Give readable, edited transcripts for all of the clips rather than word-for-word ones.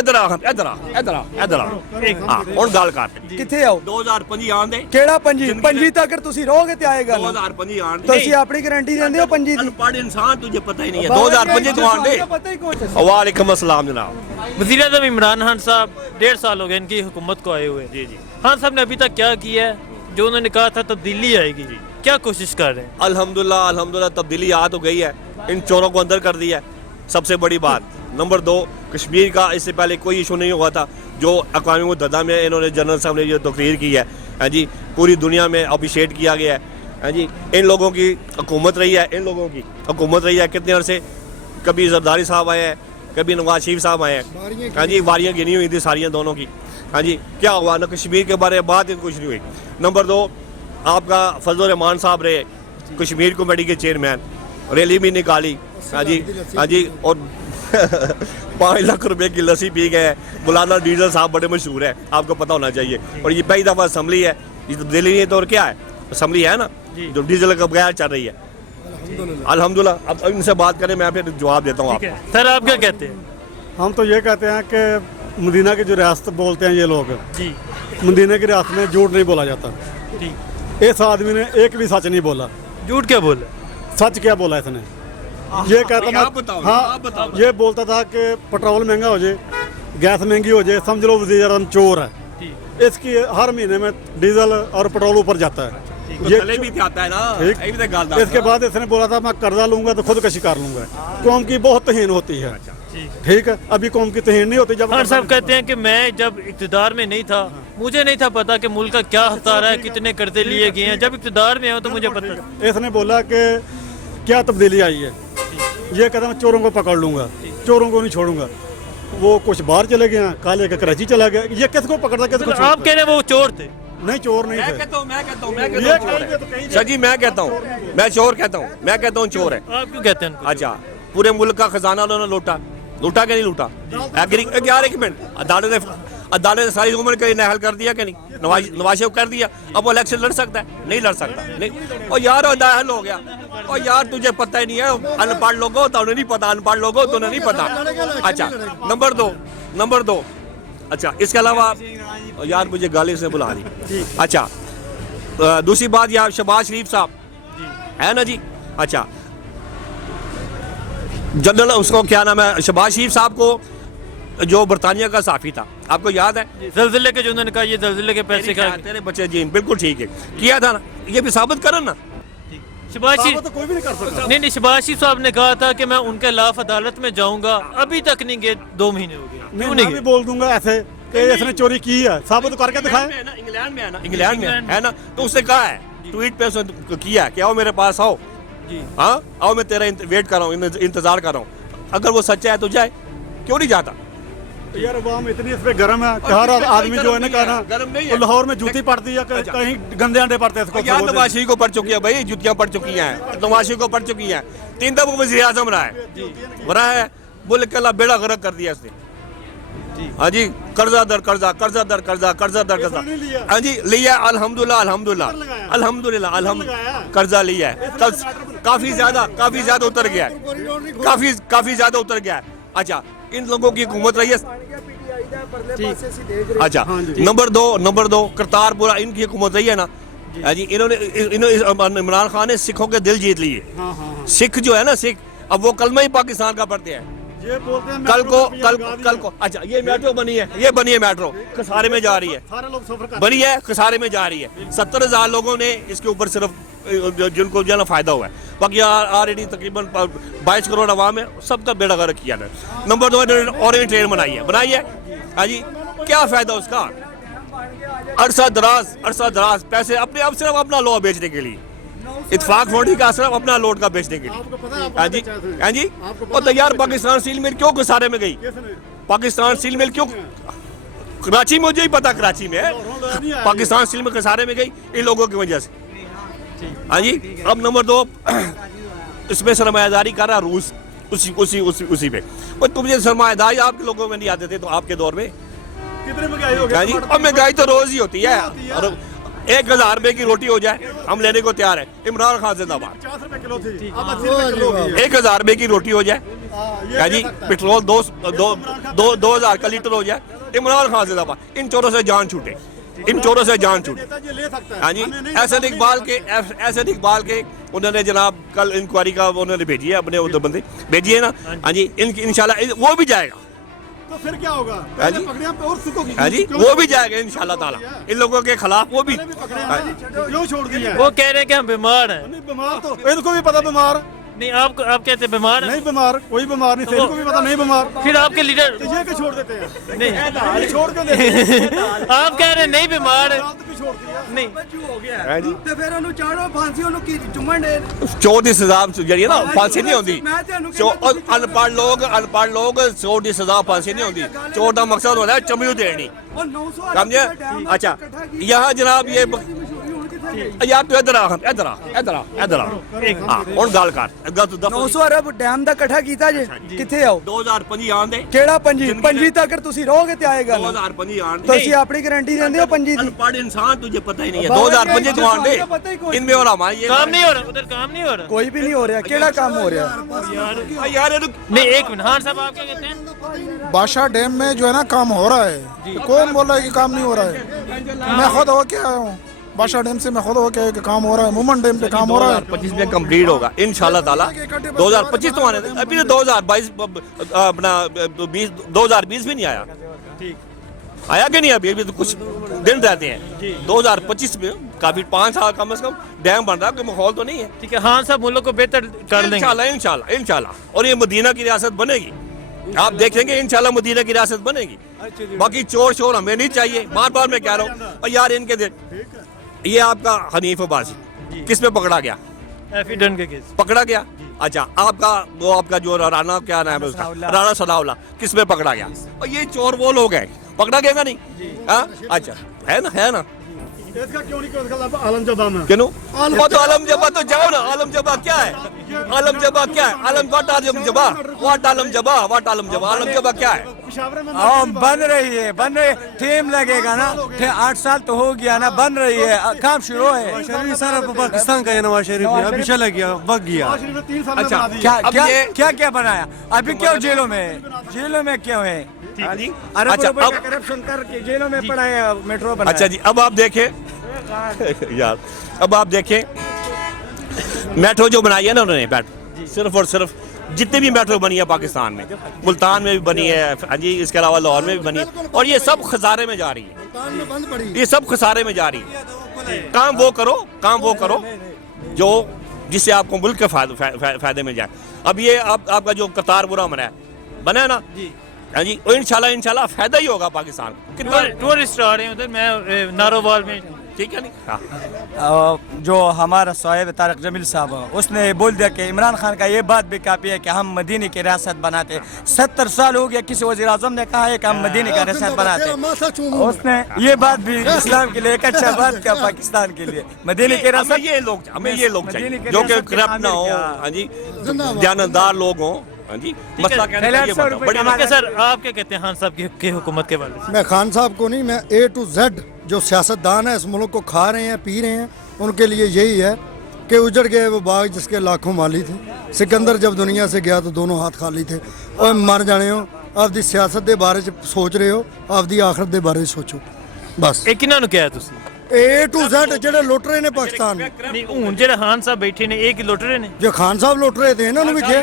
इधर आ इधर आ इधर आ इधर आ हाँ हुण गल कर ਕਿੱਥੇ ਆਓ 2025 ਆਣ ਦੇ ਕਿਹੜਾ ਪੰਜੀ ਪੰਜੀ ਤੱਕ ਤੁਸੀਂ ਰਹੋਗੇ ਤੇ ਆਏਗਾ 2025 ਆਣ ਦੇ ਤੁਸੀਂ ਆਪਣੀ ਗਾਰੰਟੀ ਦਿੰਦੇ ਹੋ ਪੰਜੀ ਦੀ अनपढ़ इंसान तुझे पता ही नहीं है 2025 तो आन दे ਪਤਾ ਹੀ ਕੁਛ वालेकुम अस्सलाम जनाब वज़ीर-ए-आज़म इमरान खान साहब 1.5 साल हो गए इनकी हुकूमत को आए हुए। जी जी खान साहब ने अभी तक क्या किया है? जो उन्होंने कहा था तब्दीली आएगी, क्या कोशिश कर रहे हैं? अल्हम्दुलिल्लाह अल्हम्दुलिल्लाह तब्दीली आ तो गई है, इन चोरों को अंदर कर दिया है, सबसे बड़ी बात। नंबर 2 कश्मीर का इससे पहले कोई इशू नहीं हुआ था, जो अक़वाम मुत्तहिदा में इन्होंने जनरल साहब ने जो तकरीर की है जी, पूरी दुनिया में अप्रिशिएट किया गया है जी। इन लोगों की हुकूमत रही है, इन लोगों की हुकूमत रही है कितने अरसे, कभी जरदारी साहब आए हैं, कभी नवाज शरीफ साहब आए हैं हाँ जी, वारियाँ गिनी हुई थी सारियाँ दोनों की हाँ जी। क्या हुआ ना कश्मीर के बारे में बात कुछ नहीं हुई। नंबर 2 आपका फजल रहमान साहब रहे कश्मीर कमेटी के चेयरमैन, रैली भी निकाली हाँ जी और 5 लाख रुपए की लस्सी पी गए। मौलाना डीजल साहब बड़े मशहूर है, आपको पता होना चाहिए। और ये पहली दफ़ा असम्बली है, ये तो दिल्ली नहीं है तो और क्या है, असम्बली है ना जो डीजल का बगैर चल रही है। अल्हम्दुलिल्लाह अब इनसे बात करें, मैं फिर जवाब देता हूँ आपको। सर आप क्या कहते हैं? हम तो ये कहते हैं कि मदीना की जो रियासत बोलते हैं ये लोग जी मदीना की रियासत में झूठ नहीं बोला जाता। ठीक, इस आदमी ने एक भी सच नहीं बोला। झूठ क्या बोला? सच क्या बोला इसने? ये कहता आप बताओ, हाँ आप बताओ। ये बोलता था कि पेट्रोल महंगा हो जाए, गैस महंगी हो जाए, समझ लो वज़ीर-ए-आज़म चोर है। इसकी हर महीने में डीजल और पेट्रोल ऊपर जाता है। थले भी आता है ना, ठीक। ये भी तो गल दस। इसके बाद इसने बोला था मैं कर्जा लूंगा तो खुदकशी कर लूंगा। कौम की बहुत तहीन होती है, ठीक है, अभी कौम की तहीन नहीं होती। जब खान साहब कहते हैं कि मैं जब इक़्तिदार में नहीं था, मुझे नहीं था पता कि मुल्क का क्या खसारा है, कितने कर्जे लिए गए हैं। जब इक़्तिदार में आया तो मुझे पता। इसने बोला कि क्या तब्दीली आई है, ये कहता मैं चोरों को पकड़ लूंगा, चोरों को नहीं छोड़ूंगा। वो कुछ बाहर चले गए, काले का कराची चला गया। ये किसको पकड़ता किसको छोड़ता? आप कह रहे हैं वो चोर थे? नहीं, चोर नहीं मैं थे। कहता हूँ ये सर जी, मैं कहता हूँ मैं चोर कहता हूँ, मैं कहता हूँ चोर है। आप क्यों कहते हैं उनको? अच्छा, पूरे मुल्क का खजाना उन्होंने लूटा, लूटा के नहीं लूटा? यार एक मिनट, अदालत ने सारी उम्र के लिए हल कर दिया कि नहीं? नवाज शरीफ कर दिया, अब वो इलेक्शन लड़ सकता है? नहीं लड़ सकता। नहीं और यार हल हो गया। और यार तुझे पता ही नहीं है, अनपढ़ लोगों तो उन्हें नहीं पता, अनपढ़ लोगों तो उन्हें नहीं पता। अच्छा नंबर दो अच्छा, इसके अलावा यार मुझे गाली से बुला दी। अच्छा दूसरी बात, यार शहबाज शरीफ साहब है ना जी, अच्छा जनरल उसको क्या नाम है, शहबाज शरीफ साहब को जो बरतानिया का साफी था, आपको याद है? ज़लज़ले के जो उन्होंने कहा ये ज़लज़ले के पैसे का तेरे बच्चे जी बिल्कुल ठीक है किया था ना, ये भी साबित करो ना। शहबाज साबित तो कोई भी नहीं कर सकता। नहीं, शहबाज शरीफ साहब ने कहा था कि मैं उनके खिलाफ अदालत में जाऊंगा, अभी तक नहीं गए, 2 महीने हो गए। क्यों मैं नहीं भी गए? बोल दूंगा ऐसे कि इसने चोरी की है, साबित करके दिखाए। इंग्लैंड में है ना, तो उसने कहा है ट्वीट पे उसने किया कि आओ मेरे पास आओ, हाँ आओ मैं तेरा वेट कर रहा हूँ, इंतजार कर रहा हूँ। अगर वो सच्चा है तो जाए, क्यों नहीं जाता? यार अवाम इतनी इस पे गर्म है कि हर आदमी जो है ना कहना गर्म नहीं है। वो लाहौर में जूती पड़ती है, कहीं गंदे अंडे पड़ते हैं इसको। यार नवाज शरीफ को पड़ चुकी है भाई, जुतियां पड़ चुकी हैं, नवाज शरीफ को पड़ चुकी हैं। 3 दफा वज़ीर आज़म रहा है, मुल्क का बेड़ा गर्क कर दिया इसने। हाँ जी, कर्जा दर कर्जा हाँ जी लिया, अल्हम्दुलिल्लाह कर्जा लिया है, काफी ज्यादा उतर गया है, काफी ज्यादा उतर गया है। अच्छा, इन लोगों की हुकूमत रही है। अच्छा नंबर दो करतारपुरा इनकी हुकूमत रही है ना जी। इन्होंने इमरान खान ने सिखों के दिल जीत लिए। सिख जो है ना, सिख अब वो कलमा ही पाकिस्तान का पढ़ते हैं। ये बोलते हैं कल को अच्छा ये मेट्रो बनी है, मेट्रो खसारे में जा रही है, सारे लोग सफर कर बनी है, खसारे में जा रही है। 70,000 लोगों ने इसके ऊपर सिर्फ जिनको जो है ना फायदा हुआ है, बाकी ऑलरेडी तकरीबन 22 करोड़ आवाम है, सबका बेड़ा गर्क किया है। नंबर 2 ऑरेंज ट्रेन बनाई है हाँ जी, क्या फायदा उसका? अरसा दराज पैसे अपने अब सिर्फ अपना लोहा बेचने के लिए, इत्तेफाक फोड़ी का सिर्फ अपना लोट का बेचने के लिए। हाँ जी और तैयार पाकिस्तान स्टील मिल क्यों खसारे में गई? पाकिस्तान स्टील मिल क्यों कराची में, मुझे ही पता कराची में है, पाकिस्तान स्टील में खसारे में गई इन लोगों की वजह से। हाँ जी, अब नंबर 2 इसमें सरमायादारी कर रहा रूस, उसी पे। और तुझे सरमायादारी आपके लोगों में नहीं आते थे तो आपके दौर में कितने महंगाई हो हाँ जी, गई? और महंगाई तो रोज ही होती है। और 1000 रुपए की रोटी हो जाए हम लेने को तैयार है। इमरान खान जिंदाबाद। 50 रुपए किलो थी, अब 80 रुपए किलो हो गई है। 1000 रुपए की रोटी हो जाए ये क्या जी, ले सकता है। पेट्रोल 2000 का लीटर हो जाए, इमरान खान जिंदाबाद। इन चोरों से जान छूटे, इन चोरों से जान छूटे। ये ले सकता है। हाँ जी, हमें नहीं एहसन इकबाल के उन्होंने जनाब कल इंक्वायरी का उन्होंने भेजी है, अपने उधर बंदे भेजिए ना। हाँ जी, इंशाल्लाह वो भी जाएगा। तो फिर क्या होगा? हाँ पहले जी। पकड़े हम और उसको हाँ जी, क्यों वो भी जाएगा इंशाल्लाह ताला। इन लोगों के खिलाफ वो भी। पहले भी पकड़े हैं, क्यों छोड़ दिए हैं? वो कह रहे हैं कि हम बीमार हैं। नहीं बीमार तो इनको भी पता बीमार नहीं, आप कहते हैं बीमार हैं। नहीं, बीमार कोई बीमार नहीं, इनको भी पता नहीं बीमार। फिर आपके लीडर तो ये क्यों छोड़ देते हैं? नहीं, ये छोड़ क्यों देते हैं? आप कह रहे हैं नहीं बीमार है। रात को छोड़ दिया। नहीं, ਹੋ ਗਿਆ हाँ जी, ਤੇ ਫਿਰ ਉਹਨੂੰ ਚਾੜੋ ਫਾਂਸੀ ਉਹਨੂੰ ਕੀ ਚੁੰਮਣ ਦੇ चोर की सजा जी ना फांसी नहीं होती। मैं ਤੁਹਾਨੂੰ अनपढ़ लोग चोर की सजा फांसी नहीं होती। चोर का मकसद होता है चमड़ू देनी। ਉਹ 900 समझे? अच्छा, यहाँ जनाब ये यार तू इधर आ हाँ ਹੁਣ ਗੱਲ ਕਰ ਅੱਗਾ ਤੂੰ 900 ਅਰਬ ਡੈਮ ਦਾ ਇਕੱਠਾ ਕੀਤਾ ਜੇ ਕਿੱਥੇ ਆਓ 2025 ਆਣ ਦੇ ਕਿਹੜਾ ਪੰਜੀ ਤੱਕ ਤੁਸੀਂ ਰਹੋਗੇ ਤੇ ਆਏਗਾ ਨਾ 2025 ਆਣ ਦੇ ਤੁਸੀਂ ਆਪਣੀ ਗਾਰੰਟੀ ਦਿੰਦੇ ਹੋ ਪੰਜੀ ਦੀ अनपढ़ इंसान तुझे पता ही नहीं है। बाबा 2025 तो आन दे मुझे पता ही कोई इनमें और हमारे ये काम नहीं हो रहा, उधर काम नहीं हो रहा। ਕੋਈ ਵੀ ਨਹੀਂ ਹੋ ਰਿਹਾ ਕਿਹੜਾ ਕੰਮ ਹੋ ਰਿਹਾ यार ये नहीं, एक मिनट, हाँ साहब आप क्या कहते हैं? बादशाह डैम में जो है ना काम हो रहा है। कौन बोल रहा है कि काम नहीं हो रहा है? मैं खुद होके आया हूँ बादशाह डैम से, मैं खुद होके आया कि काम हो रहा है। मुमन डैम पे काम हो रहा है। 2025 में कंप्लीट होगा इंशाल्लाह ताला। 2025 तो आने दे, अभी तो 2022 अपना 2020 भी नहीं आया। आया कि नहीं? अभी तो कुछ दिन रहते हैं। 2025 में काफी 5 साल कम से कम डैम बन रहा है, कोई माहौल तो नहीं है। ठीक है, हाँ साहब मुल्क को बेहतर कर देंगे। इंशाल्लाह और ये मदीना की रियासत बनेगी। आप देखेंगे इंशाल्लाह मदीना की रियासत बनेगी। बाकी चोर शोर हमें नहीं चाहिए। बार बार मैं कह रहा हूँ। और यार इनके ये आपका हनीफ अब्बासी किस में पकड़ा गया? एफिडेंट के केस। पकड़ा गया। अच्छा, आपका जो राणा क्या नाम है उसका, राणा सलाउल्लाह किस में पकड़ा गया? और ये चोर वो लोग हैं, पकड़ा गया नहीं? हाँ, अच्छा है ना इसका क्यों नहीं इसका आलम जबा में क्यों? वो तो आलम जबा तो जाओ ना। आलम जबा क्या है? आलम जबा क्या है? वाट आलम जबा क्या है? पिशावरे में बन रही है टीम लगेगा ना 8 साल तो हो गया ना बन रही है काम शुरू है शरीफ सारा पाकिस्तान का है नवाज शरीफ ने, अभी चला गया वक्त गया। 3 साल अच्छा, में बना दी। क्या अब क्या ये- क्या क्या बनाया अभी क्यों जेलों में क्यों है हाँ जी। अरब अच्छा, रुपए का अब करप्शन करके जेलों में पड़ा है मेट्रो बनाया अच्छा जी, अब आप देखें यार, अब आप देखें मेट्रो जो बनाई है ना उन्होंने, सिर्फ और सिर्फ जितने भी मेट्रो बनी है पाकिस्तान में, मुल्तान में भी बनी है, हाँ जी, इसके अलावा लाहौर में भी बनी है, और ये सब खसारे में जा रही है। ये सब खसारे में जा रही है। काम वो करो जो जिससे आपको मुल्क के फायदे में जाए। अब ये आपका जो करतारपुर बना है ना, हाँ जी, और इंशाल्लाह फायदा ही होगा पाकिस्तान को। कितना टूरिस्ट आ रहे हैं उधर। मैं नारोवाल में, ठीक है नहीं? हाँ। जो हमारा साहिब तारक जमील साहब उसने बोल दिया कि इमरान खान का ये बात भी काफी है कि हम मदीने की रियासत बनाते। 70 साल हो गया किसी वज़ीर आज़म ने कहा है कि हम मदीने का रियासत बनाते। उसने ये बात भी इस्लाम के लिए एक अच्छा बात किया, पाकिस्तान के लिए मदीने की रियासत। हमें ये लोग मदीने चाहिए की जो कि रियासत के करप्ट ना हो, क्या? हाँ जी, दयानतदार लोग हों, हाँ जी। मसला कहने का ये बात है। बड़ी ठीक है सर, आप क्या कहते हैं खान साहब की हुकूमत के बारे में? मैं खान साहब को नहीं, मैं A to Z जो सियासतदान है इस मुल्क को खा रहे हैं पी रहे हैं उनके लिए यही है कि उजड़ गए वो बाग जिसके लाखों माली थे। सिकंदर जब दुनिया से गया तो दोनों हाथ खाली थे। और मर जाने हो आपदी सियासत के बारे च सोच रहे हो, आपदी आखिरत के बारे सोचो बस। ਇਹ ਕਿਹਨਾਂ ਨੂੰ ਕਿਹਾ ਤੁਸੀਂ? A to Z ਜਿਹੜੇ ਲੁੱਟ ਰਹੇ ਨੇ ਪਾਕਿਸਤਾਨ ਨੂੰ। ਨਹੀਂ, ਹੁਣ ਜਿਹੜੇ ਖਾਨ ਸਾਹਿਬ ਬੈਠੇ ਨੇ ਇਹ ਕੀ ਲੁੱਟ ਰਹੇ ਨੇ? ਜੇ ਖਾਨ ਸਾਹਿਬ ਲੁੱਟ ਰਹੇ थे ਇਹਨਾਂ ਨੂੰ ਵੀ ਕਿਹਾ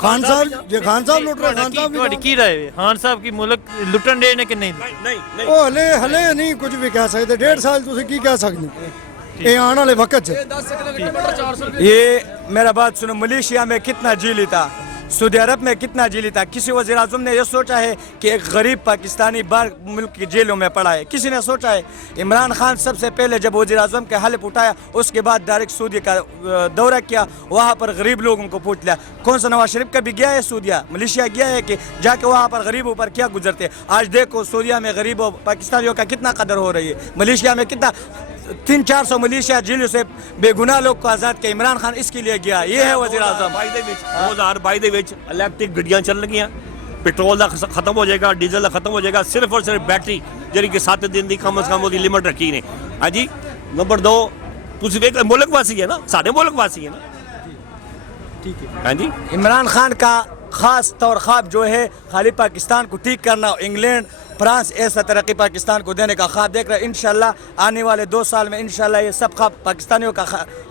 ਖਾਨ ਸਾਹਿਬ ਜੇ ਖਾਨ ਸਾਹਿਬ ਲੁੱਟ ਰਹੇ ਖਾਨ ਸਾਹਿਬ ਵੀ ਤੁਹਾਡੀ ਕੀ ਰਾਏ ਹੈ? ਖਾਨ ਸਾਹਿਬ ਕੀ ਮੁਲਕ ਲੁੱਟਣ ਦੇ ਨੇ ਕਿ ਨਹੀਂ? नहीं ਉਹ ਹਲੇ ਨਹੀਂ ਕੁਝ ਵੀ ਕਹਿ ਸਕਦੇ। 1.5 ਸਾਲ ਤੁਸੀਂ ਕੀ ਕਹਿ ਸਕਦੇ ਇਹ ਆਉਣ ਵਾਲੇ ਵਕਤ 'ਚ। ये मेरा बात सुनो, मलेशिया में कितना जेली था, सऊदी अरब में कितना जेली था। किसी वज़ीर आज़म ने यह सोचा है कि एक गरीब पाकिस्तानी बाहर मुल्क की जेलों में पड़ा है? किसी ने सोचा है? इमरान खान सबसे पहले जब वज़ीर आज़म के हल्फ उठाया उसके बाद डायरेक्ट सऊदी का दौरा किया, वहाँ पर गरीब लोगों को पूछ लिया। कौन सा नवाज शरीफ कभी गया है सऊदिया, मलेशिया गया है कि जाके वहाँ पर गरीबों पर क्या गुजरते? आज देखो सऊदिया में गरीबों पाकिस्तानियों का कितना कदर हो रही है। मलेशिया में कितना 300-400 मलेशिया जेलों से बेगुनाह लोग को आज़ाद किया। इमरान खान इसके लिए गया। ये है वज़ीर आज़म। 2022 ਦੇ ਵਿੱਚ ਇਲੈਕਟ੍ਰਿਕ ਗੱਡੀਆਂ ਚੱਲ ਲੱਗੀਆਂ, ਪੈਟਰੋਲ ਦਾ ਖਤਮ ਹੋ ਜਾਏਗਾ, ਡੀਜ਼ਲ ਦਾ ਖਤਮ ਹੋ ਜਾਏਗਾ। ਸਿਰਫ ਔਰ ਸਿਰਫ ਬੈਟਰੀ ਜਿਹੜੀ ਕਿ 7 ਦਿਨ ਦੀ ਕਮ ਸੇ ਕਮ ਉਹਦੀ ਲਿਮਟ ਰੱਖੀ ਨੇ, ਹਾਂਜੀ, ਨੰਬਰ 2 ਤੁਸੀਂ ਵੇਖ ਮੁਲਕ ਵਾਸੀ ਹੈ ਨਾ, ਸਾਡੇ ਮੁਲਕ ਵਾਸੀ ਹੈ ਨਾ। ठीक है। हाँ जी, इमरान खान का खास तौर ख्वाब जो है खाली पाकिस्तान को ठीक करना, इंग्लैंड फ्रांस ऐसा तरक्की पाकिस्तान को देने का ख्वाब देख रहे हैं। इंशाल्लाह आने वाले 2 साल में इंशाल्लाह ये सब ख्वाब पाकिस्तानियों का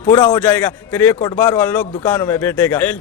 पूरा हो जाएगा। फिर 1 करोड़ वाले लोग दुकानों में बैठेगा।